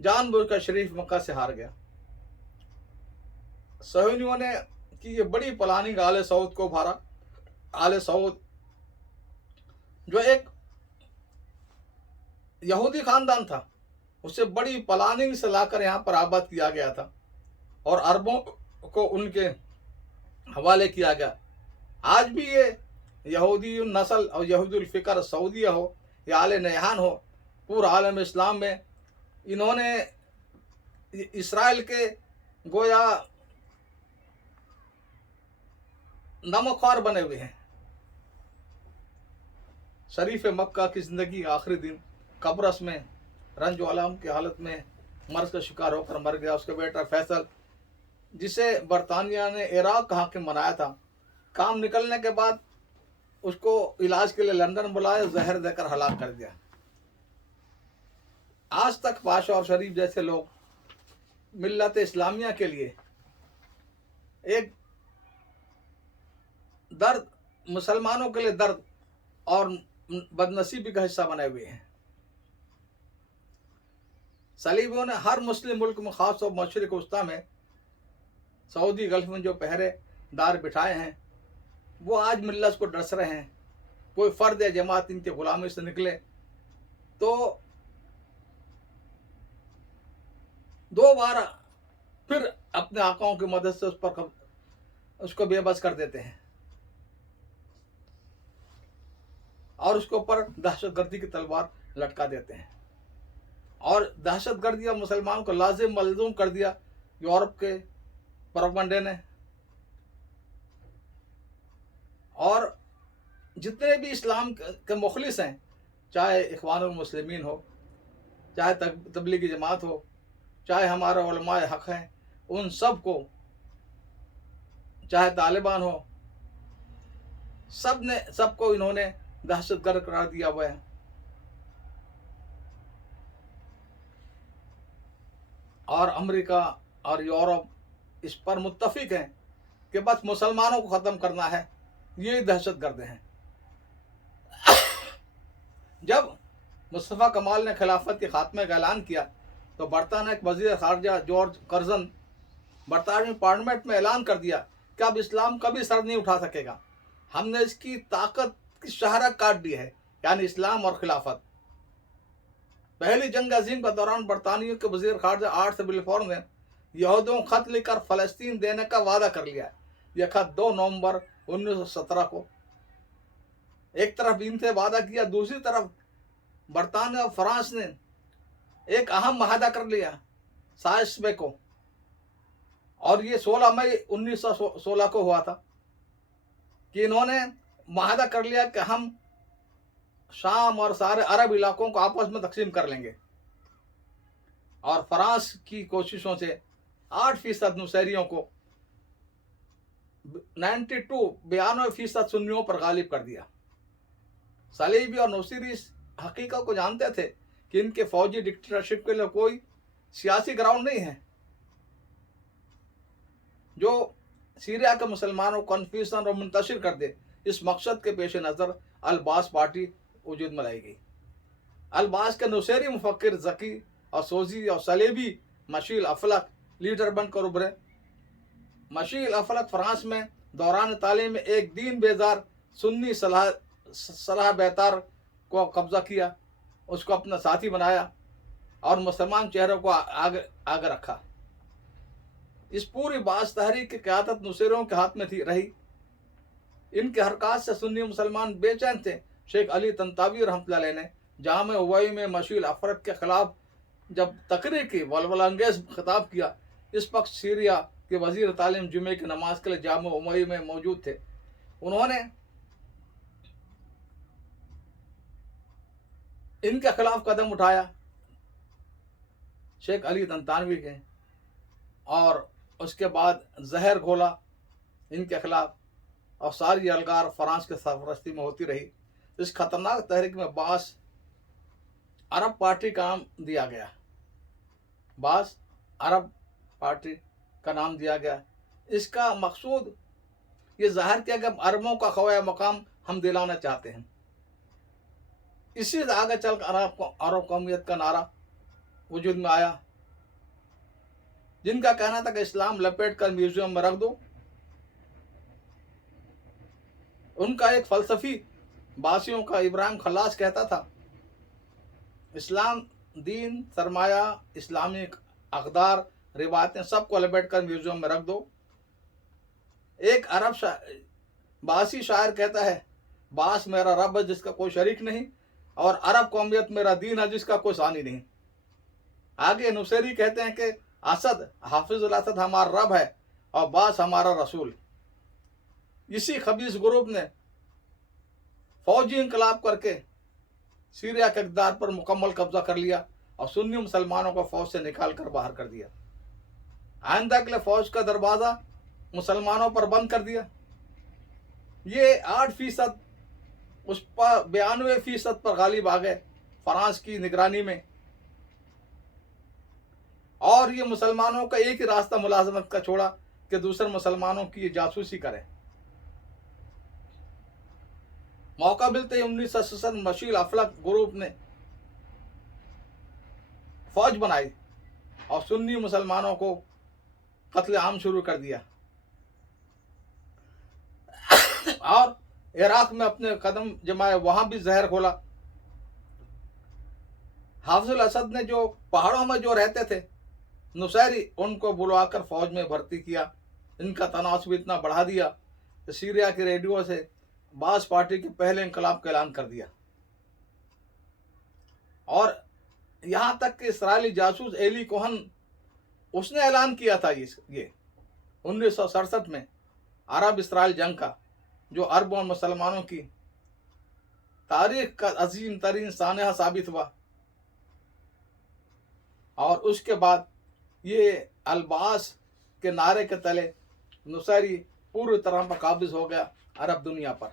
جان بوجھ کر شریف مکہ سے ہار گیا۔ صہیونیوں نے کی یہ بڑی پلاننگ آل سعود کو بھارا۔ آل سعود جو ایک یہودی خاندان تھا، اسے بڑی پلاننگ سے لا کر یہاں پر آباد کیا گیا تھا اور عربوں کو ان کے حوالے کیا گیا۔ آج بھی یہ یہودی النسل اور یہودی الفکر سعودیہ ہو یا آل نیحان ہو، پورا عالم اسلام میں انہوں نے اسرائیل کے گویا نمکخوار بنے ہوئے ہیں۔ شریف مکہ کی زندگی آخری دن قبرص میں رنج و الم کی حالت میں مرض کا شکار ہو کر مر گیا۔ اس کا بیٹا فیصل، جسے برطانیہ نے عراق کا حاکم بنایا تھا، کام نکلنے کے بعد اس کو علاج کے لیے لندن بلایا، زہر دے کر ہلاک کر دیا۔ آج تک پاشا اور شریف جیسے لوگ ملت اسلامیہ کے لیے ایک درد، مسلمانوں کے لیے درد اور بدنصیبی کا حصہ بنے ہوئے ہیں۔ صلیبیوں نے ہر مسلم ملک میں، خاص طور مشرق وسطیٰ میں، سعودی گلف میں جو پہرے دار بٹھائے ہیں، وہ آج ملت کو ڈس رہے ہیں۔ کوئی فرد یا جماعت ان کی غلامی سے نکلے تو دوبارہ پھر اپنے آقاؤں کی مدد سے اس کو بے بس کر دیتے ہیں اور اس کے اوپر دہشت گردی کی تلوار لٹکا دیتے ہیں۔ اور دہشت گردی اور مسلمان کو لازم ملزوم کر دیا یورپ کے پروپگنڈے نے۔ اور جتنے بھی اسلام کے مخلص ہیں، چاہے اخوان المسلمین ہو، چاہے تبلیغی جماعت ہو، چاہے ہمارے علماء حق ہیں، ان سب کو، چاہے طالبان ہو، سب کو انہوں نے دہشت گرد قرار دیا ہوا ہے۔ اور امریکہ اور یورپ اس پر متفق ہیں کہ بس مسلمانوں کو ختم کرنا ہے، یہ دہشت گرد ہیں۔ جب مصطفیٰ کمال نے خلافت کے خاتمے کا اعلان کیا تو برطانیہ کے وزیر خارجہ جارج کرزن برطانوی پارلیمنٹ میں اعلان کر دیا کہ اب اسلام کبھی سر نہیں اٹھا سکے گا، ہم نے اس کی طاقت کی شاہراہ کاٹ دی ہے، یعنی اسلام اور خلافت۔ پہلی جنگ عظیم کے دوران برطانیہ کے وزیر خارجہ آرتھر بلفور نے یہودیوں کو خط لکھ کر فلسطین دینے کا وعدہ کر لیا۔ یہ خط 2 نومبر 1917 کو ایک طرف ان سے وعدہ کیا، دوسری طرف برطانیہ اور فرانس نے ایک اہم معاہدہ کر لیا سائس-بے کو، اور یہ 16 مئی 1916 کو ہوا تھا کہ انہوں نے معاہدہ کر لیا کہ ہم شام اور سارے عرب علاقوں کو آپس میں تقسیم کر لیں گے۔ اور فرانس کی کوششوں سے 8% نصیریوں کو 92% سنیوں پر غالب کر دیا۔ صلیبی اور نصیری اس حقیقت کو جانتے تھے کہ ان کے فوجی ڈکٹیٹرشپ کے لیے کوئی سیاسی گراؤنڈ نہیں ہے۔ جو سیریا کے مسلمانوں کو کنفیوژن اور منتشر کر دے، اس مقصد کے پیش نظر الباس پارٹی وجود میں لائی گئی۔ الباس کے نصیری مفکر ذکی اور سوزی اور صلیبی مشیل افلک لیڈر بن کر ابھرے۔ مشیل افلک فرانس میں دوران تعلیم میں ایک دین بیزار سنی صلاح بیتار کو قبضہ کیا، اس کو اپنا ساتھی بنایا اور مسلمان چہروں کو آگے رکھا۔ اس پوری باعث تحریک کی قیادت نصیریوں کے ہاتھ میں رہی۔ ان کے حرکات سے سنی مسلمان بے چین تھے۔ شیخ علی طنطاوی رحمۃ اللہ علیہ نے جامع ہوئی میں مشیل افرق کے خلاف جب تقریر کی، ولولہ انگیز خطاب کیا، اس وقت سیریا کے وزیر تعلیم جمعے کی نماز کے لیے جامع ہوئی میں موجود تھے۔ انہوں نے ان کے خلاف قدم اٹھایا، شیخ علی طنطاوی کے، اور اس کے بعد زہر گھولا ان کے خلاف، اور ساری الگار فرانس کے سرپرستی میں ہوتی رہی۔ اس خطرناک تحریک میں باعث عرب پارٹی کا نام دیا گیا، باعث عرب پارٹی کا نام دیا گیا۔ اس کا مقصود یہ ظاہر کیا کہ عربوں کا خواہ مقام ہم دلانا چاہتے ہیں۔ اسی سے آگے چل کر عرب قومیت کا نعرہ وجود میں آیا، جن کا کہنا تھا کہ اسلام لپیٹ کر میوزیم میں رکھ دو. ان کا ایک فلسفی باسیوں کا ابراہیم خلاص کہتا تھا اسلام دین، سرمایہ، اسلامی اقدار، روایتیں سب کو لپیٹ کر میوزیم میں رکھ دو. ایک عرب باسی شاعر کہتا ہے باس میرا رب ہے جس کا کوئی شریک نہیں، اور عرب قومیت میرا دین ہے جس کا کوئی ثانی نہیں. آگے نصیری کہتے ہیں کہ اسد، حافظ الاسد ہمارا رب ہے اور باس ہمارا رسول. اسی خبیث گروپ نے فوجی انقلاب کر کے سیریا کے اقدار پر مکمل قبضہ کر لیا اور سنی مسلمانوں کو فوج سے نکال کر باہر کر دیا. آئندہ کے لیے فوج کا دروازہ مسلمانوں پر بند کر دیا. یہ 8% اس پر 92% پر غالب آ گئے فرانس کی نگرانی میں، اور یہ مسلمانوں کا ایک ہی راستہ ملازمت کا چھوڑا کہ دوسرے مسلمانوں کی جاسوسی کریں. موقع ملتے ہی 1967 مشیل افلق گروپ نے فوج بنائی اور سنی مسلمانوں کو قتل عام شروع کر دیا، اور عراق میں اپنے قدم جمائے، وہاں بھی زہر کھولا. حافظ الاسد نے جو پہاڑوں میں جو رہتے تھے نصیری، ان کو بلوا کر فوج میں بھرتی کیا. ان کا تناسب اتنا بڑھا دیا کہ سیریا کے ریڈیو سے باس پارٹی کے پہلے انقلاب کا اعلان کر دیا. اور یہاں تک کہ اسرائیلی جاسوس ایلی کوہن، اس نے اعلان کیا تھا یہ 1967 میں عرب اسرائیل جنگ کا، جو عربوں اور مسلمانوں کی تاریخ کا عظیم ترین سانحہ ثابت ہوا. اور اس کے بعد یہ الباس کے نعرے کے تلے نصیری پوری طرح پر قابض ہو گیا عرب دنیا پر.